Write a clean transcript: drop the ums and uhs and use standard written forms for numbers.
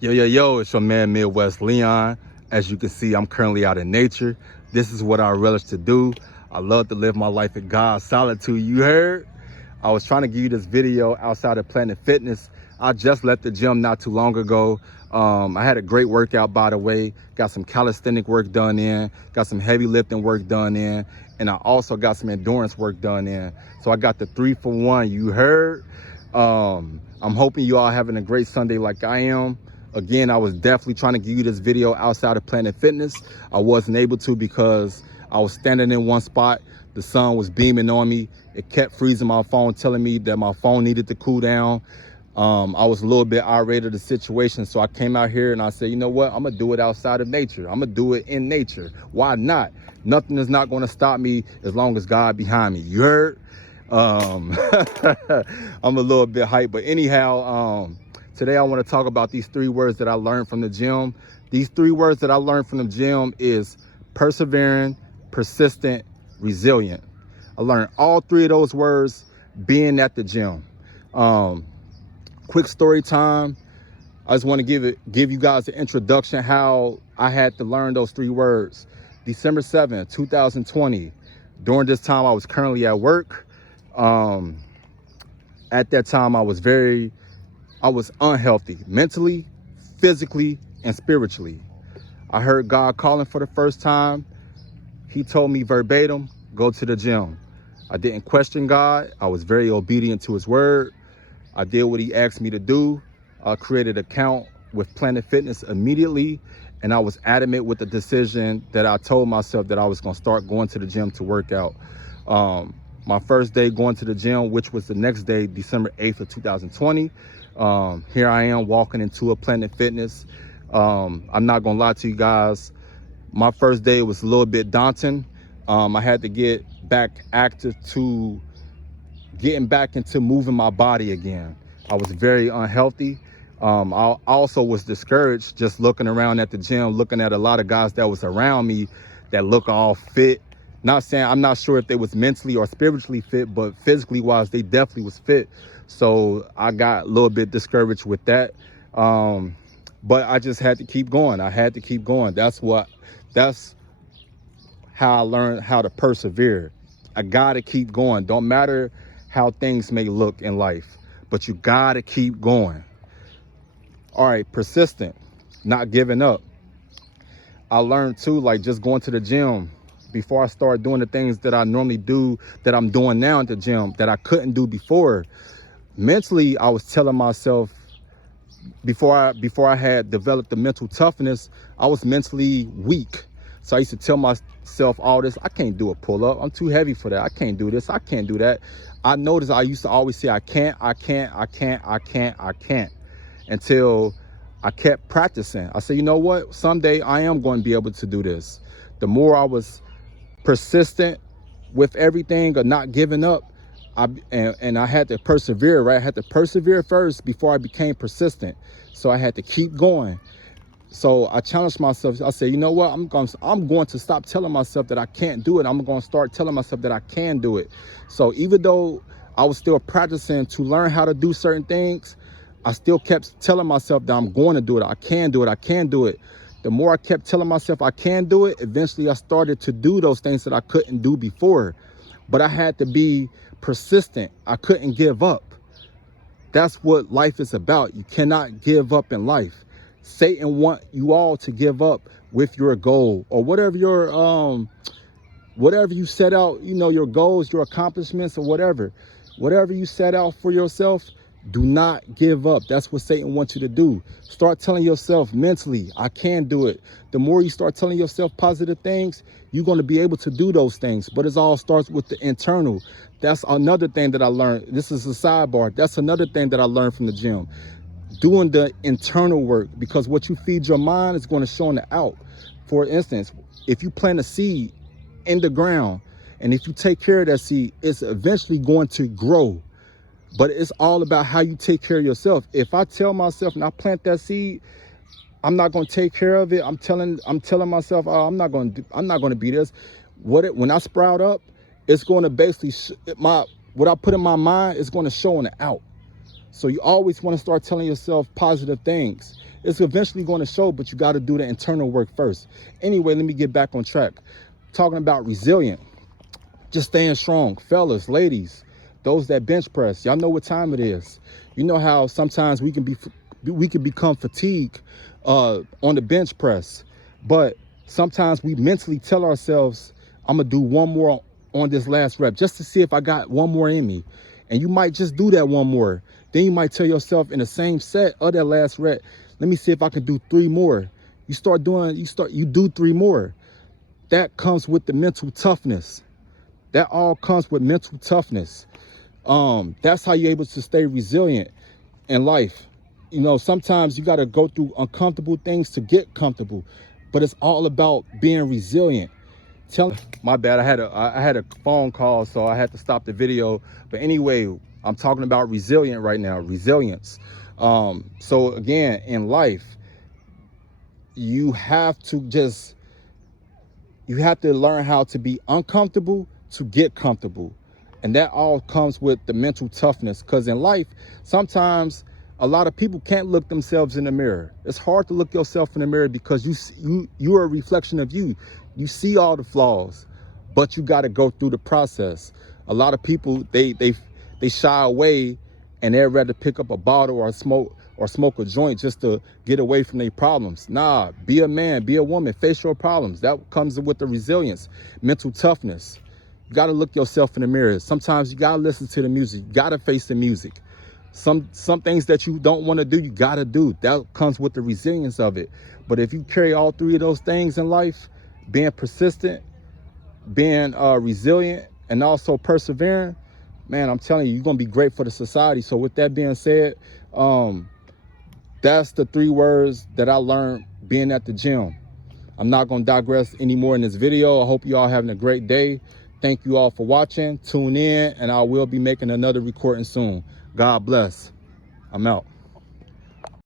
Yo, it's your man Midwest Leon. As you can see, I'm currently out in nature. This is what I relish to do. I love to live my life in God's solitude, you heard? I was trying to give you this video outside of Planet Fitness. I just left the gym not too long ago. I had a great workout, by the way. Got some calisthenic work done in, got some heavy lifting work done in, and I also got some endurance work done in. So I got the 3-for-1, you heard? I'm hoping you all having a great Sunday like I am. Again, I was definitely trying to give you this video outside of Planet Fitness. I wasn't able to because I was standing in one spot. The sun was beaming on me. It kept freezing my phone, telling me that my phone needed to cool down. I was a little bit irate of the situation. So I came out here and I said, you know what? I'm gonna do it outside of nature. I'm gonna do it in nature. Why not? Nothing is not gonna stop me as long as God behind me. You heard? I'm a little bit hyped, but anyhow, today I want to talk about these 3 words that I learned from the gym. These 3 words that I learned from the gym is persevering, persistent, resilient. I learned all 3 of those words being at the gym. Quick story time. I just want to give you guys an introduction how I had to learn those 3 words. December 7th, 2020. During this time, I was currently at work. At that time, I was unhealthy, mentally, physically, and spiritually. I heard God calling for the first time. He told me verbatim, go to the gym. I didn't question God. I was very obedient to his word. I did what he asked me to do. I created an account with Planet Fitness immediately, and I was adamant with the decision that I told myself that I was gonna start going to the gym to work out. My first day going to the gym, which was the next day, December 8th of 2020. Here I am walking into a Planet Fitness. I'm not gonna lie to you guys. My first day was a little bit daunting. I had to get back active to getting back into moving my body again. I was very unhealthy. I also was discouraged just looking around at the gym, looking at a lot of guys that was around me that look all fit. Not saying, I'm not sure if they was mentally or spiritually fit, but physically wise, they definitely was fit. So I got a little bit discouraged with that. But I just had to keep going. I had to keep going. That's how I learned how to persevere. I gotta keep going. Don't matter how things may look in life, but you gotta keep going. All right, persistent, not giving up. I learned too, like just going to the gym, before I started doing the things that I normally do, that I'm doing now at the gym, that I couldn't do before. Mentally, I was telling myself, before I had developed the mental toughness, I was mentally weak. So I used to tell myself all this, I can't do a pull-up. I'm too heavy for that. I can't do this. I can't do that. I noticed I used to always say, I can't, until I kept practicing. I said, you know what? Someday I am going to be able to do this. The more I was persistent with everything or not giving up, and I had to persevere, right? I had to persevere first before I became persistent. So I had to keep going. So I challenged myself. I said, you know what? I'm going to stop telling myself that I can't do it. I'm going to start telling myself that I can do it. So even though I was still practicing to learn how to do certain things, I still kept telling myself that I'm going to do it. I can do it. I can do it. The more I kept telling myself I can do it, eventually I started to do those things that I couldn't do before. But I had to be persistent. I couldn't give up. That's what life is about. You cannot give up in life. Satan want you all to give up with your goal or whatever you set out, you know, your goals, your accomplishments, or whatever you set out for yourself. Do not give up. That's what Satan wants you to do. Start telling yourself mentally, I can do it. The more you start telling yourself positive things, you're going to be able to do those things. But it all starts with the internal. That's another thing that I learned. This is a sidebar. That's another thing that I learned from the gym. Doing the internal work, because what you feed your mind is going to show in the out. For instance, if you plant a seed in the ground, and if you take care of that seed, it's eventually going to grow. But it's all about how you take care of yourself. If I tell myself and I plant that seed, I'm not going to take care of it. I'm telling myself, oh, I'm not going to be this. When I sprout up, it's going to basically what I put in my mind is going to show in the out. So you always want to start telling yourself positive things. It's eventually going to show, but you got to do the internal work first. Anyway, let me get back on track. Talking about resilient, just staying strong. Fellas, ladies, those that bench press, y'all know what time it is. You know how sometimes we can become fatigued on the bench press, but sometimes we mentally tell ourselves, I'm gonna do one more on this last rep just to see if I got one more in me. And you might just do that one more. Then you might tell yourself in the same set of that last rep, let me see if I can do 3 more. You do 3 more. That comes with the mental toughness. That all comes with mental toughness. That's how you're able to stay resilient in life. You know, sometimes you got to go through uncomfortable things to get comfortable, but it's all about being resilient. My bad, I had a phone call, so I had to stop the video. But anyway, I'm talking about resilient right now, resilience. So again, in life, you have to learn how to be uncomfortable to get comfortable. And that all comes with the mental toughness, because in life, sometimes a lot of people can't look themselves in the mirror. It's hard to look yourself in the mirror because you're a reflection of you. You see all the flaws, but you got to go through the process. A lot of people, they shy away, and they'd rather pick up a bottle or smoke a joint just to get away from their problems. Nah, be a man, be a woman, face your problems. That comes with the resilience, mental toughness. You got to look yourself in the mirror. Sometimes you got to listen to the music. You got to face the music. Some things that you don't want to do, you got to do. That comes with the resilience of it. But if you carry all 3 of those things in life, being persistent, being resilient, and also persevering, man, I'm telling you, you're going to be great for the society. So with that being said, that's the 3 words that I learned being at the gym. I'm not going to digress anymore in this video. I hope you all having a great day. Thank you all for watching. Tune in, and I will be making another recording soon. God bless. I'm out.